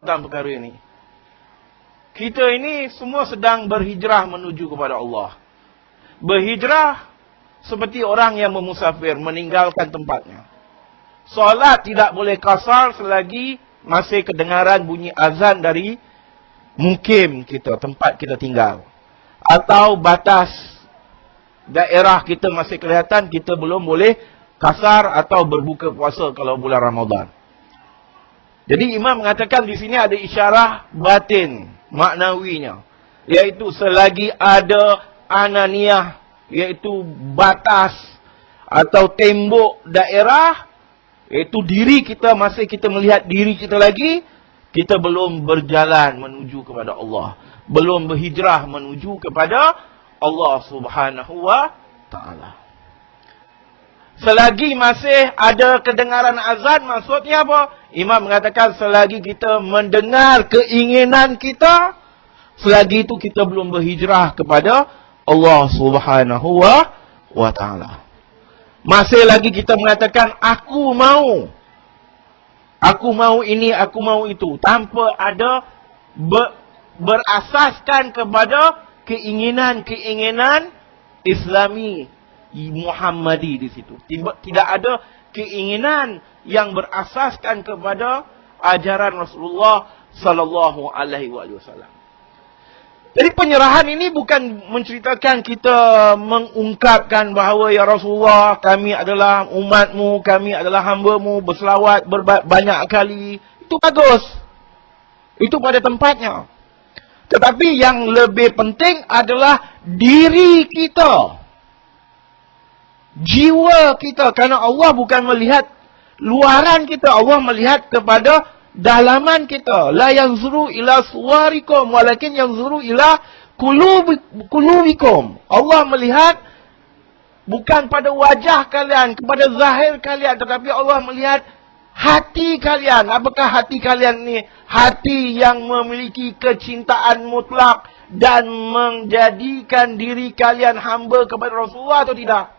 tentang perkara ini. Kita ini semua sedang berhijrah menuju kepada Allah. Berhijrah seperti orang yang memusafir, meninggalkan tempatnya. Solat tidak boleh kasar selagi masih kedengaran bunyi azan dari mukim kita, tempat kita tinggal. Atau batas daerah kita masih kelihatan, kita belum boleh kasar atau berbuka puasa kalau bulan Ramadan. Jadi imam mengatakan di sini ada isyarah batin, maknawinya. Iaitu selagi ada ananiyah, iaitu batas atau tembok daerah, iaitu diri kita, masih kita melihat diri kita lagi, kita belum berjalan menuju kepada Allah. Belum berhijrah menuju kepada Allah Subhanahu wa Ta'ala. Selagi masih ada kedengaran azan, maksudnya apa? Imam mengatakan selagi kita mendengar keinginan kita, selagi itu kita belum berhijrah kepada Allah Subhanahu wa Ta'ala. Masih lagi kita mengatakan, aku mau ini, aku mau itu. Tanpa ada berasaskan kepada keinginan-keinginan Islami, Muhammadi di situ. Tidak ada keinginan yang berasaskan kepada ajaran Rasulullah sallallahu alaihi wasallam. Jadi penyerahan ini bukan menceritakan kita mengungkapkan bahawa ya Rasulullah, kami adalah umatmu, kami adalah hamba-mu, berselawat banyak kali. Itu bagus. Itu pada tempatnya. Tetapi yang lebih penting adalah diri kita. Jiwa kita. Karena Allah bukan melihat luaran kita. Allah melihat kepada dalaman kita. La yanzuru ila suwarikum walakin yanzuru ila qulubikum. Allah melihat bukan pada wajah kalian, kepada zahir kalian, tetapi Allah melihat hati kalian. Apakah hati kalian ni hati yang memiliki kecintaan mutlak dan menjadikan diri kalian hamba kepada Rasulullah atau tidak?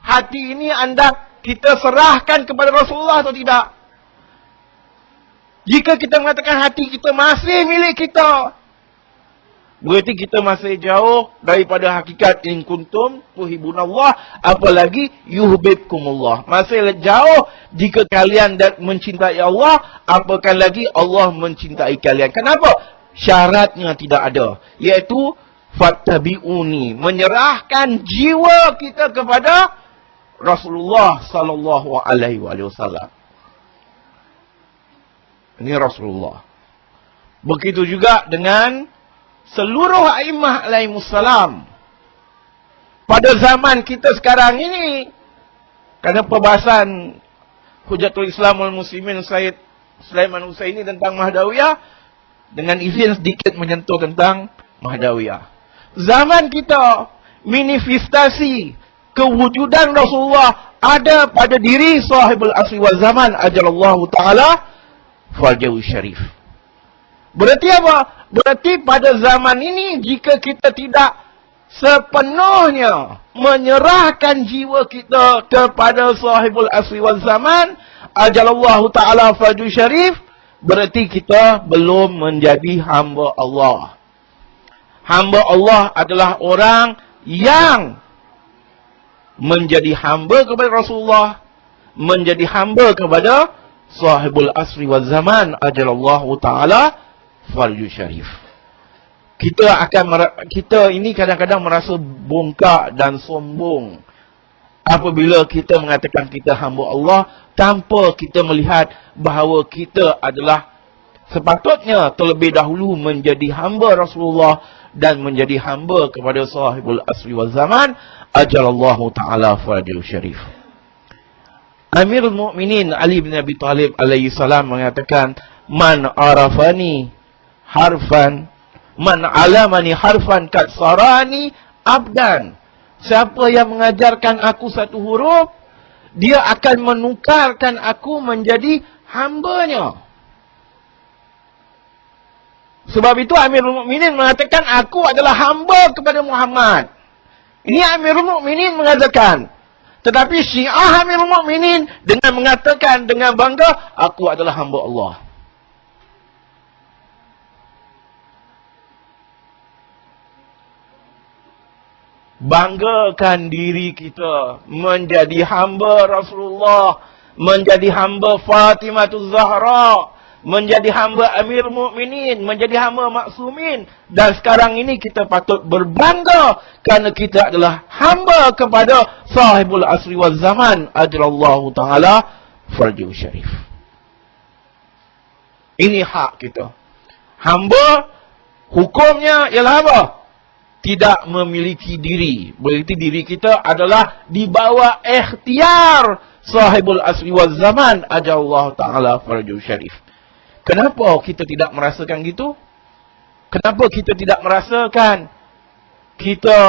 Hati ini kita serahkan kepada Rasulullah atau tidak? Jika kita mengatakan hati kita masih milik kita, berarti kita masih jauh daripada hakikat in kuntum tuhibbunallah, apalagi yuhibbukumullah. Masih jauh jika kalian mencintai Allah, apakah lagi Allah mencintai kalian. Kenapa? Syaratnya tidak ada, iaitu fattabi'uni, menyerahkan jiwa kita kepada Rasulullah sallallahu alaihi wasallam. Ini Rasulullah. Begitu juga dengan seluruh a'immah alaihimussalam. Pada zaman kita sekarang ini, kerana perbahasan Hujatul Islam wal Muslimin Sayyid Sulaiman Husaini tentang Mahdawiyah, dengan izin sedikit menyentuh tentang Mahdawiyah. Zaman kita, manifestasi kewujudan Rasulullah ada pada diri sahibul asri wal zaman ajalallahu ta'ala farjahu syarif. Berarti apa? Berarti pada zaman ini jika kita tidak sepenuhnya menyerahkan jiwa kita kepada sahibul asri wal zaman ajalallahu ta'ala farjahu syarif, berarti kita belum menjadi hamba Allah. Hamba Allah adalah orang yang menjadi hamba kepada Rasulullah, menjadi hamba kepada sahibul asri wal zaman ajalallahu ta'ala farju syarif. Kita ini kadang-kadang merasa bongkak dan sombong apabila kita mengatakan kita hamba Allah tanpa kita melihat bahawa kita adalah sepatutnya terlebih dahulu menjadi hamba Rasulullah dan menjadi hamba kepada sahibul asri wal zaman ajalallahu ta'ala farju syarif. Amirul Mukminin Ali bin Abi Thalib alaihi salam mengatakan, man arafani harfan, man alamani harfan kat sarani abdan. Siapa yang mengajarkan aku satu huruf, dia akan menukarkan aku menjadi hambanya. Sebab itu Amirul Mukminin mengatakan, aku adalah hamba kepada Muhammad. Ini Amirul Mukminin mengatakan. Tetapi Syiah Amirul Mukminin dengan mengatakan dengan bangga, aku adalah hamba Allah. banggakan diri kita menjadi hamba Rasulullah, menjadi hamba Fatimah Zahra, menjadi hamba Amir Mukminin, menjadi hamba Maksumin. Dan sekarang ini kita patut berbangga kerana kita adalah hamba kepada sahibul asri wal zaman ajrallahu ta'ala farjuhu syarif. Ini hak kita. Hamba hukumnya ialah apa? Tidak memiliki diri. Berarti diri kita adalah di bawah ikhtiar sahibul asri wal zaman ajrallahu ta'ala farjuhu syarif. Kenapa kita tidak merasakan gitu? Kenapa kita tidak merasakan kita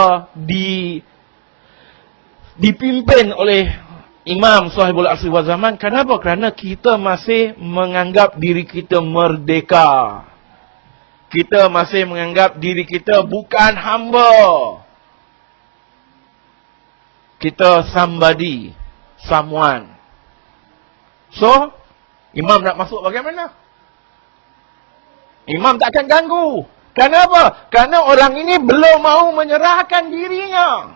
dipimpin oleh Imam Sahibul Asri wal Zaman? Kenapa? Kerana kita masih menganggap diri kita merdeka. Kita masih menganggap diri kita bukan hamba. Kita somebody, someone. So, Imam nak masuk bagaimana? Imam tak akan ganggu. Kenapa? Kerana orang ini belum mahu menyerahkan dirinya.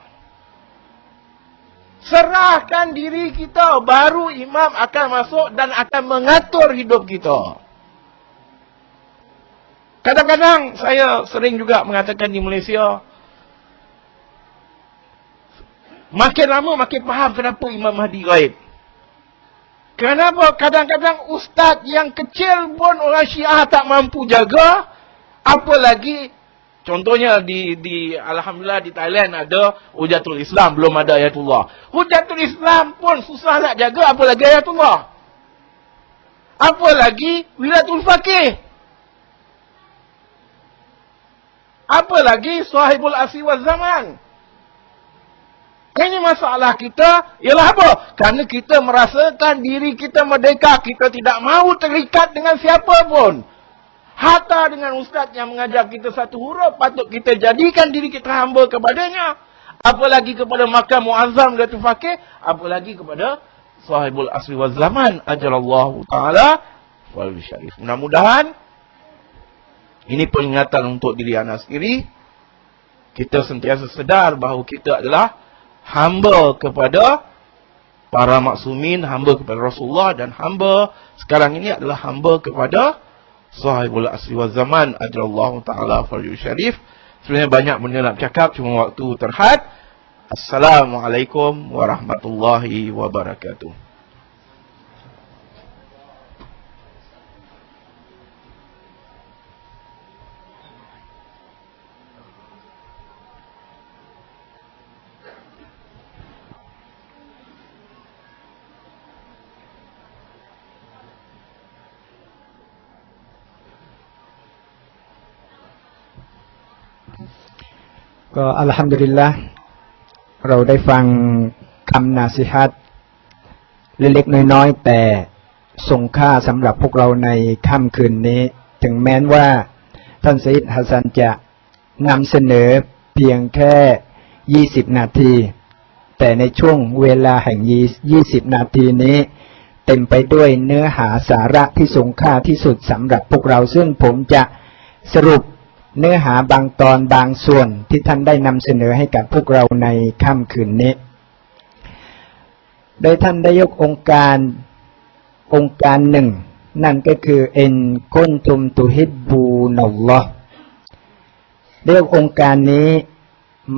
Serahkan diri kita, baru imam akan masuk dan akan mengatur hidup kita. Kadang-kadang saya sering juga mengatakan di Malaysia, makin lama makin faham kenapa Imam Mahdi gaib. Kenapa kadang-kadang ustaz yang kecil pun orang Syiah tak mampu jaga, apalagi contohnya di alhamdulillah di Thailand ada Hujatul Islam, belum ada Ayatullah. Hujatul Islam pun susah nak jaga, apalagi Ayatullah. Apalagi Wilayatul Faqih. Apalagi Sahibul Asri wal Zaman. Ini masalah kita ialah apa? Kerana kita merasakan diri kita merdeka. Kita tidak mahu terikat dengan siapa pun. Hatta dengan ustaz yang mengajar kita satu huruf, patut kita jadikan diri kita hamba kepadanya. Apalagi kepada Makam Muazzam Datuk Faqih. Apalagi kepada Sahibul Asri wal Zaman ajarallahu ta'ala wal syarif. Mudah-mudahan ini peringatan untuk diri anak sendiri. Kita sentiasa sedar bahawa kita adalah hamba kepada para maksumin, hamba kepada Rasulullah, dan hamba sekarang ini adalah hamba kepada Sahibul Asri wal Zaman ajrallahu ta'ala farjuhu syarif. Sebenarnya banyak benda nak cakap, cuma waktu terhad. Assalamualaikum warahmatullahi wabarakatuh.ก็อัลฮัมดุลิลละห์เราได้ฟังคำนาซิฮัตเล็กๆน้อยๆแต่ทรงค่าสำหรับพวกเราในค่ำคืนนี้ถึงแม้ว่าท่านซัยยิดฮัสซันจะนำเสนอเพียงแค่20นาทีแต่ในช่วงเวลาแห่ง20นาทีนี้เต็มไปด้วยเนื้อหาสาระที่ทรงค่าที่สุดสำหรับพวกเราซึ่งผมจะสรุปเนื้อหาบางตอนบางส่วนที่ท่านได้นำเสนอให้กับพวกเราในค่ำคืนนี้โดยท่านได้ยกองค์การหนึ่งนั่นก็คืออินกุนตุมตุฮิบบูนัลลอฮ์ได้ยกองค์การนี้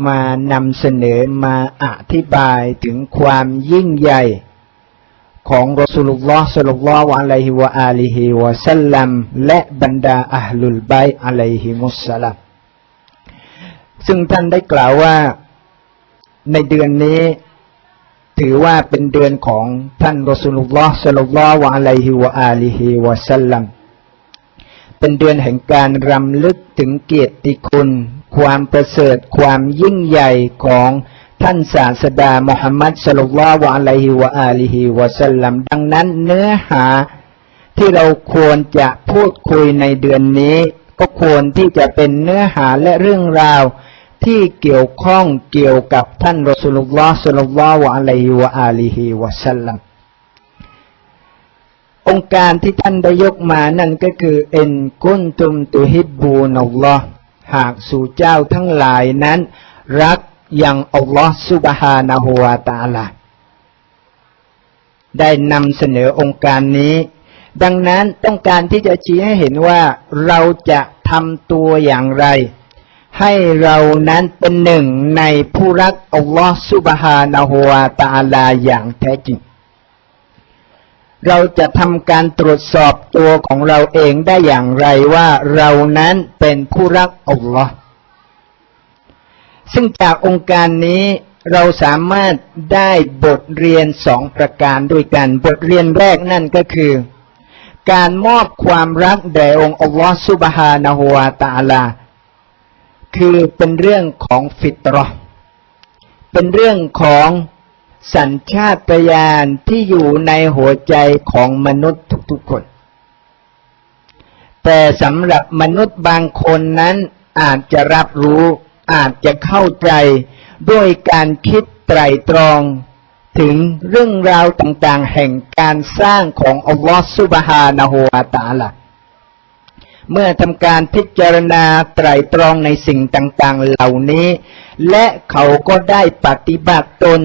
มานำเสนอมาอธิบายถึงความยิ่งใหญ่ของรอซูลุลลอฮ์ ศ็อลลัลลอฮุอะลัยฮิวะอาลิฮิวะซัลลัมและบรรดาอะห์ลุลบัยต์อะลัยฮิมุสสลามซึ่งท่านได้กล่าวว่าในเดือนนี้ถือว่าเป็นเดือนของท่านรอซูลุลลอฮ์ ศ็อลลัลลอฮุอะลัยฮิวะอาลิฮิวะซัลลัมเป็นเดือนแห่งการรำลึกถึงเกียรติคุณความประเสริฐความยิ่งใหญ่ของท่านศาสดามุฮัมมัด ศ็อลลัลลอฮุอะลัยฮิวะอาลิฮิวะซัลลัมดังนั้นเนื้อหาที่เราควรจะพูดคุยในเดือนนี้ก็ควรที่จะเป็นเนื้อหาและเรื่องราวที่เกี่ยวข้องเกี่ยวกับท่านรอซูลุลลอฮ์ ศ็อลลัลลอฮุอะลัยฮิวะอาลิฮิวะซัลลัมองค์การที่ท่านได้ยกมานั่นก็คืออินกุนตุมตุฮิบบูนัลลอฮ์หากสู่เจ้าทั้งหลายนั้นรัก อย่างอัลลอฮฺซุบฮานะฮูวะตะอาลาได้นำเสนอองค์การนี้ดังนั้นต้องการที่จะชี้ให้เห็นว่าเราจะทำตัวอย่างไรให้เรานั้นเป็นหนึ่งในผู้รักอัลลอฮฺซุบฮานะฮูวะตะอาลาอย่างแท้จริงเราจะทำการตรวจสอบตัวของเราเองได้อย่างไรว่าเรานั้นเป็นผู้รักอัลลอฮ์ซึ่งจากองค์การนี้เราสามารถได้บทเรียน2ประการด้วยกันบทเรียนแรกนั่นก็คือการมอบความรักแด่องค์อัลลอฮ์ซุบฮานะฮูวะตะอาลาคือเป็นเรื่องของฟิตเราะห์เป็นเรื่องของสัญชาตญาณที่อยู่ในหัวใจของมนุษย์ทุกๆคนแต่สำหรับมนุษย์บางคนนั้นอาจจะรับรู้อาจจะเข้าใจด้วยการคิดไตร่ตรองถึงเรื่องราวต่างๆแห่งการสร้างของอัลลอฮฺซุบฮานะฮูวะตะอาลาเมื่อทำการพิจารณาไตร่ตรองในสิ่งต่างๆเหล่านี้และเขาก็ได้ปฏิบัติตน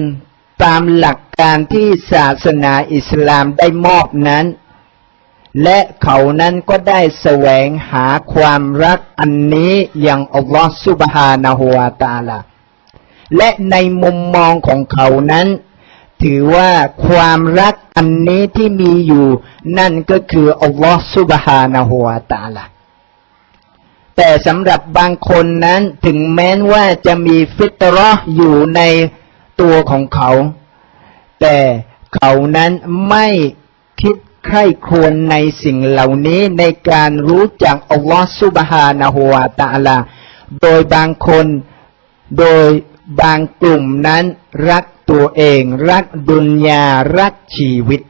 ตามหลักการที่ศาสนาอิสลามได้มอบนั้นและเขานั้นก็ได้แสวงหาความรักอันนี้อย่างอัลลอฮฺซุบฮานะฮูวะตะอาลาและในมุมมองของเขานั้นถือว่าความรักอันนี้ที่มีอยู่นั่นก็คืออัลลอฮฺซุบฮานะฮูวะตะอาลาแต่สำหรับบางคนนั้นถึงแม้ว่าจะมีฟิตเราะห์อยู่ในตัวของเขาแต่เขานั้นไม่คิดใคร่ครวญในสิ่งเหล่านี้ในการรู้จักอัลลอฮฺซุบฮานะฮูวะตะอาลาโดยบางคนโดยบางกลุ่มนั้นรักตัวเองรักดุนยารักชีวิต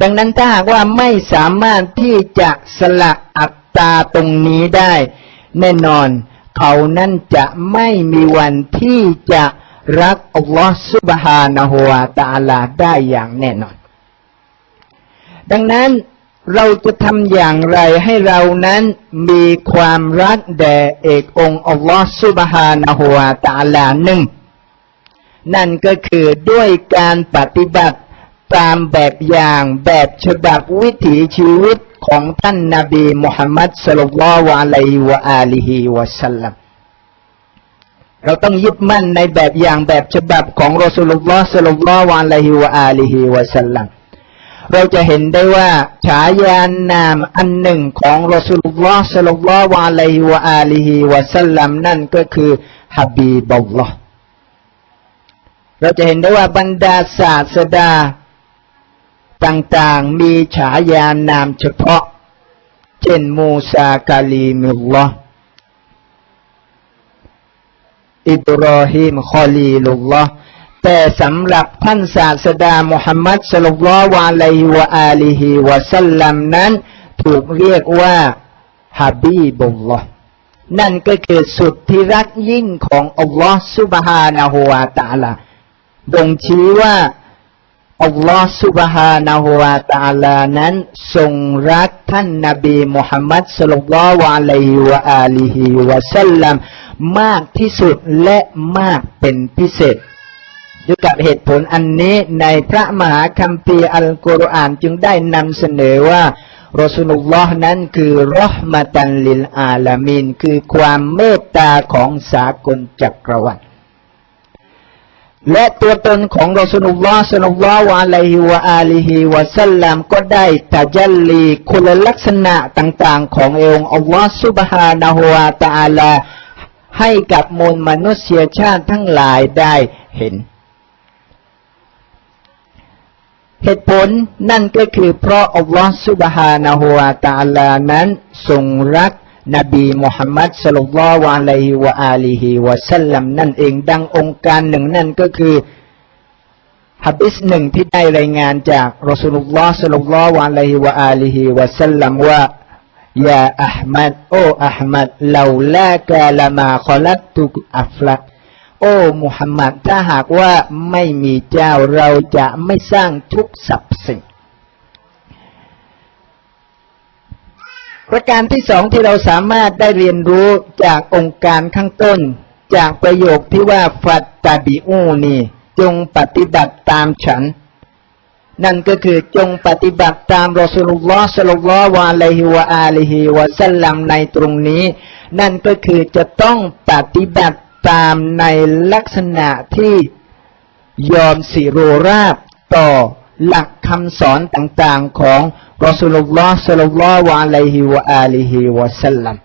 ดังนั้นถ้าหากว่าไม่สามารถที่จะสละอัตตาตรงนี้ได้แน่นอนเขานั้นจะไม่มีวันที่จะรักอัลลอฮฺซุบฮานะฮูวะตะอาลาได้อย่างแน่นอนดังนั้นเราจะทำอย่างไรให้เรานั้นมีความรักแด่เอกองค์อัลลอฮฺซุบฮานะฮูวะตะอาลาหนึ่งนั่นก็คือด้วยการปฏิบัติตามแบบอย่างแบบฉบับวิถีชีวิตของท่านนบีมุฮัมมัดศ็อลลัลลอฮุอะลัยฮิวะอาลิฮิวะซัลลัมเราต้องยึดมั่นในแบบอย่างแบบฉบับของรอซูลุลลอฮ์ศ็อลลัลลอฮุอะลัยฮิวะอาลิฮิวะซัลลัมเราจะเห็นได้ว่าฉายานามอันหนึ่งของรอซูลุลลอฮ์ศ็อลลัลลอฮุอะลัยฮิวะอาลิฮิวะซัลลัมนั่นก็คือฮะบีบัลลอฮ์เราจะเห็นได้ว่าบรรดาศาสดาต่างๆมีฉายานามเฉพาะเช่นมูซากะลีมุลลอฮ์อิบรอฮีมคอลีลุลลอฮ์แต่สำหรับท่านศาสดามุฮัมมัดศ็อลลัลลอฮุอะลัยฮิวะอาลิฮิวะซัลลัมนั้นถูกเรียกว่าฮะบีบุลลอฮ์นั่นก็คือสุดที่รักยิ่งของอัลลอฮ์ซุบฮานะฮูวะตะอาลาบ่งชี้ว่าอัลลอฮ์ซุบฮานะฮูวะตะอาลานั้นทรงรักท่านนบีมุฮัมมัดศ็อลลัลลอฮุอะลัยฮิวะอาลิฮิวะซัลลัมมากที่สุดและมากเป็นพิเศษด้วยกับเหตุผลอันนี้ในพระมหาคัมภีร์อัลกุรอานจึงได้นำเสนอว่ารอซูลุลลอฮ์นั้นคือเราะห์มะตันลิลอาลามีนคือความเมตตาของสากลจักรวาลและตัวตนของรอซูลุลลอฮ์ศ็อลลัลลอฮุอะลัยฮิวะอาลิฮิวะซัลลัมก็ได้ตะญัลลีคุณลักษณะต่างๆขององค์อัลลอฮ์ซุบฮานะฮูวะตะอาลาให้กับมวลมนุษยชาติทั้งหลายได้เห็นเหตุผลนั่นก็คือเพราะอัลลอฮฺซุบฮานะฮูวะตะอาลานั้นทรงรักนบีมุฮัมมัดศ็อลลัลลอฮุอะลัยฮิวะอาลิฮิวะซัลลัมนั่นเองดังองค์การหนึ่งนั่นก็คือหะดีษหนึ่งที่ได้รายงานจากรอซูลุลลอฮ์ศ็อลลัลลอฮุอะลัยฮิวะอาลิฮิวะซัลลัมว่ายาอะห์มัดโอ้อะห์มัดลาลากะละมาคอลักตุอัฟละโอ้มุฮัมมัดถ้าหากว่าไม่มีเจ้าเราจะไม่สร้างทุกสรรพสิ่งประการที่สองที่เราสามารถได้เรียนรู้จากองค์การข้างต้น จากประโยคที่ว่าฟัตตาบิอูนีจงปฏิบัติตามฉันนั่นก็คือจงปฏิบัติตามรอซูลุลลอฮ์ ศ็อลลัลลอฮุอะลัยฮิวะอาลิฮิวะซัลลัมในตรงนี้นั่นก็คือจะต้องปฏิบัติตามในลักษณะที่ยอมสิโรราบต่อหลักคำสอนต่างๆของรอซูลุลลอฮ์ ศ็อลลัลลอฮุอะลัยฮิวะอาลิฮิวะซัลลัม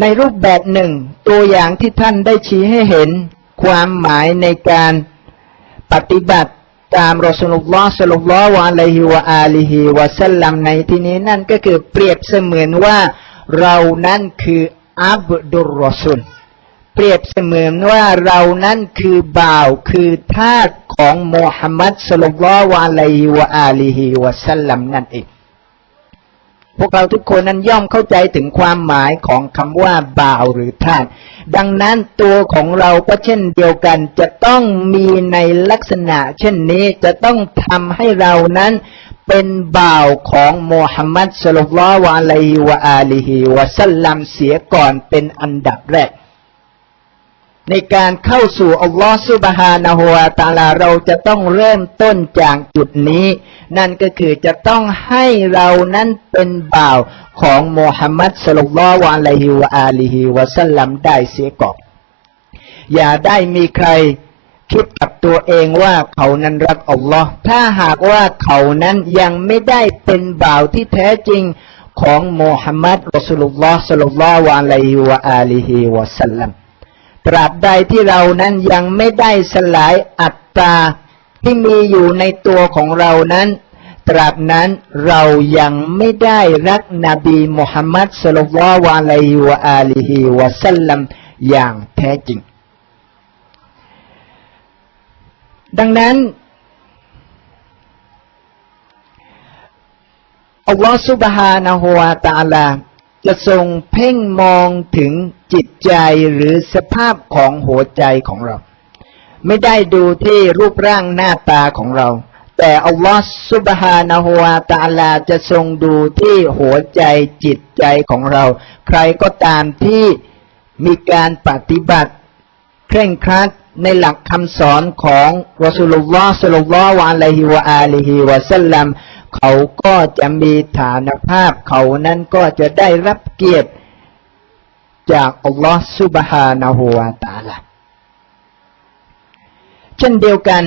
ในรูปแบบหนึ่งตัวอย่างที่ท่านได้ชี้ให้เห็นความหมายในการปฏิบัติตามรอซูลุลลอฮ์ ศ็อลลัลลอฮุอะลัยฮิวะอาลิฮิวะซัลลัมในที่นี้นั่นก็คือเปรียบเสมือนว่าเรานั้นคืออับดุลรอซูลเปรียบเสมือนว่าเรานั้นคือบ่าวคือทาสของมุฮัมมัด ศ็อลลัลลอฮุอะลัยฮิวะอาลิฮิวะซัลลัมนั่นเองพวกเราทุกคนนั้นย่อมเข้าใจถึงความหมายของคำว่าบ่าวหรือทาสดังนั้นตัวของเราก็เช่นเดียวกันจะต้องมีในลักษณะเช่นนี้จะต้องทำให้เรานั้นเป็นบ่าวของมุฮัมมัด ศ็อลลัลลอฮุอะลัยฮิวะอาลิฮิวะซัลลัมเสียก่อนเป็นอันดับแรกในการเข้าสู่อัลลอฮฺซุบฮานะฮูวะตะอาลาเราจะต้องเริ่มต้นจากจุดนี้นั่นก็คือจะต้องให้เรานั้นเป็นบ่าวของมุฮัมมัด ศ็อลลัลลอฮุอะลัยฮิวะอาลิฮิวะซัลลัมได้เสียก่อนอย่าได้มีใครคิดกับตัวเองว่าเขานั้นรักอัลลอฮ์ถ้าหากว่าเขานั้นยังไม่ได้เป็นบ่าวที่แท้จริงของมุฮัมมัด รอซูลุลลอฮ์ ศ็อลลัลลอฮุอะลัยฮิวะอาลิฮิวะซัลลัมตราบใดที่เรานั้นยังไม่ได้สลายอัตตาที่มีอยู่ในตัวของเรานั้นตราบนั้นเรายังไม่ได้รักนบีมุฮัมมัด ศ็อลลัลลอฮุอะลัยฮิวะอาลิฮิวะซัลลัมอย่างแท้จริงดังนั้นอัลลอฮฺซุบฮานะฮูวะตะอาลาจะทรงเพ่งมองถึงจิตใจหรือสภาพของหัวใจของเราไม่ได้ดูที่รูปร่างหน้าตาของเราแต่อัลลอฮฺซุบฮานะฮูวะตะอาลาจะทรงดูที่หัวใจจิตใจของเราใครก็ตามที่มีการปฏิบัติเคร่งครัดในหลักคำสอนของรอซูลุลลอฮ์ ศ็อลลัลลอฮุอะลัยฮิวะอาลิฮิวะซัลลัมเขาก็จะมีฐานภาพเขานั้นก็จะได้รับเกียรติจากอัลลอฮ์ซุบฮานะฮูวะตะอาลาเช่นเดียวกัน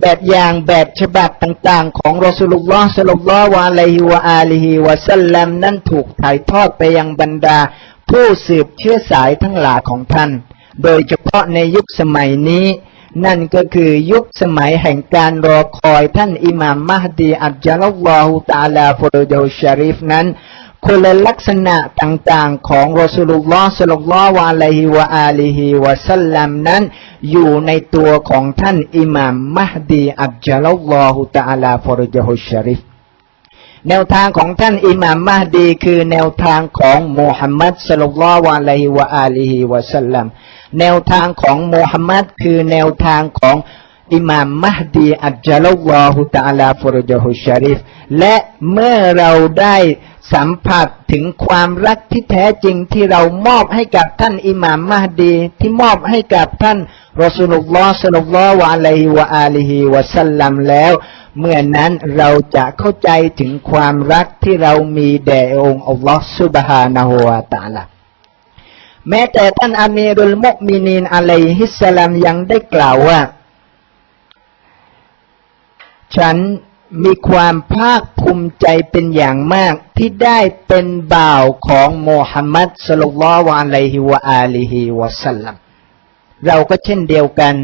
แบบอย่างแบบฉบับต่างๆของรอซูลุลลอฮ์ ศ็อลลัลลอฮุอะลัยฮิวะอาลิฮิวะซัลลัมนั้นถูกถ่ายทอดไปยังบรรดาผู้สืบเชื้อสายทั้งหลายของท่านโดยเฉพาะในยุคสมัยนี้นั่นก็คือยุคสมัยแห่งการรอคอยท่านอิหม่ามมะฮดีอัจญะลัลลอฮุตะอาลาฟอรดุชชะรีฟนั้นคุณลักษณะต่างๆของรอซูลุลลอฮ์ ศ็อลลัลลอฮุอะลัยฮิวะอาลิฮิวะซัลลัมนั้นอยู่ในตัวของท่านอิหม่ามมะฮดีอัจญะลัลลอฮุตะอาลาฟอรดุชชะรีฟแนวทางของท่านอิหม่ามมะฮดีคือแนวทางของมุฮัมมัด ศ็อลลัลลอฮุอะลัยฮิวะอาลิฮิวะซัลลัมแนวทางของมุฮัมมัดคือแนวทางของอิหม่ามมะฮดีอัจญะลัลลอฮุตะอาลาฟอรดุชชะรีฟและเมื่อเราได้สัมผัสถึงความรักที่แท้จริงที่เรามอบให้กับท่านอิหม่ามมะฮดีที่มอบให้กับท่านรอซูลุลลอฮ์ ศ็อลลัลลอฮุอะลัยฮิวะอาลิฮิวะซัลลัมแล้วเมื่อนั้นเราจะเข้าใจถึงความรักที่เรามีแด่องค์อัลลอฮ์ซุบฮานะฮูวะตะอาลาแม้แต่ท่านอามีรุลมุอ์มินีนอะลัยฮิสสลามยังได้กล่าวว่าฉันมีความภาคภูมิใจเป็นอย่างมากที่ได้เป็นบ่าวของมุฮัมมัด ศ็อลลัลลอฮุอะลัยฮิวะอาลิฮิวะซัลลัมเราก็เช่นเดียวกัน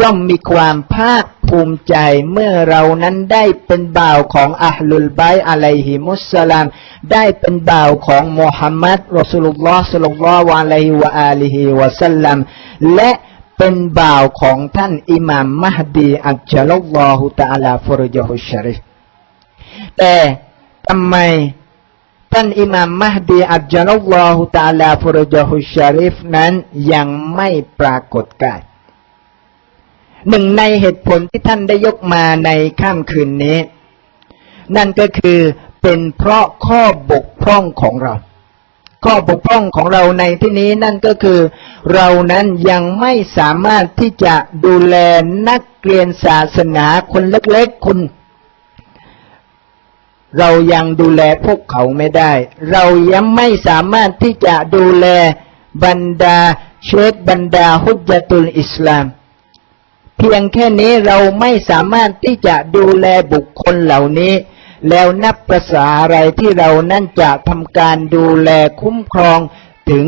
ย่อมมีความภาคภูมิใจเมื่อเรานั้นได้เป็นบ่าวของอะห์ลุลบัยต์อะลัยฮิมุสสลามได้เป็นบ่าวของมุฮัมมัด รอซูลุลลอฮ์ ศ็อลลัลลอฮุอะลัยฮิวะอาลิฮิวะซัลลัมและเป็นบ่าวของท่านอิหม่ามมะฮดีอัจญะลัลลอฮุตะอาลาฟอรดุชชะรีฟแต่ทำไมท่านอิหม่ามมะฮดีอัจญะลัลลอฮุตะอาลาฟอรดุชชะรีฟนั้นยังไม่ปรากฏกายหนึ่งในเหตุผลที่ท่านได้ยกมาในค่ำคืนนี้นั่นก็คือเป็นเพราะข้อบกพร่องของเรา ข้อบกพร่องของเราในที่นี้นั่นก็คือเรานั้นยังไม่สามารถที่จะดูแลนักเรียนศาสนาคนเล็กๆคนเรายังดูแลพวกเขาไม่ได้เรายังไม่สามารถที่จะดูแลบรรดาเชคบรรดาฮุจญะตุลอิสลามเพียงแค่นี้เราไม่สามารถที่จะดูแลบุคคลเหล่านี้แล้วนับประสาอะไรที่เรานั้นจะทำการดูแลคุ้มครองถึง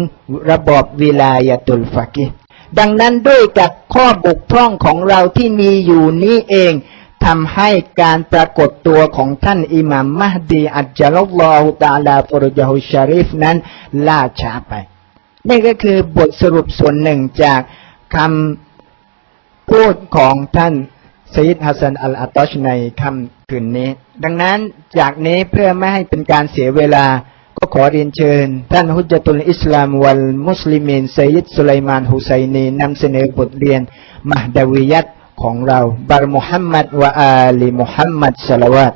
ระบอบวิลายะตุลฟะกีฮ์ดังนั้นด้วยกับข้อบกพร่องของเราที่มีอยู่นี้เองทำให้การปรากฏตัวของท่านอิหม่ามมะฮดีอัจญะลัลลอฮุตะอาลาฟุรญะฮุชชะรีฟนั้นล่าช้าไปนี่ก็คือบทสรุปส่วนหนึ่งจากคำพูดของท่านซัยยิดฮัสซันอัลอาตอชในค่ำคืนนี้ดังนั้นจากนี้เพื่อไม่ให้เป็นการเสียเวลาก็ขอเรียนเชิญท่านฮุจญะตุลอิสลามวัลมุสลิมีนซัยยิดสุไลมานฮุไซนีนำเสนอบทเรียนมะฮดาวิยัตของเราบารมุฮัมมัดวะอาลีมุฮัมมัดศ็อลลัวาต